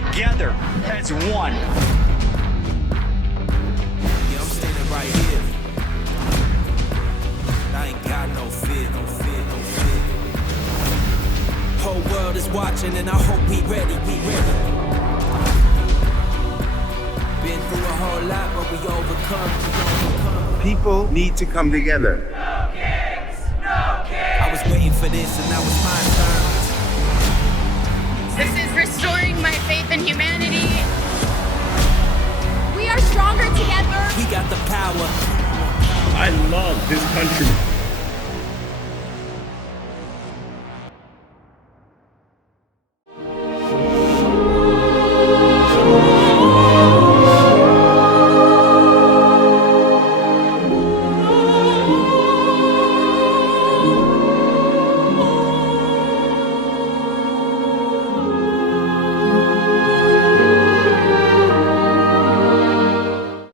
together as one. Yeah, I'm standing right here. I ain't got no fear, no fear, no fear. Whole world is watching and I hope we ready, we ready. Been through a whole lot, but we overcome, we overcome. People need to come together. I was waiting for this and now it's my turn. This is restoring my faith in humanity. We are stronger together. We got the power. I love this country.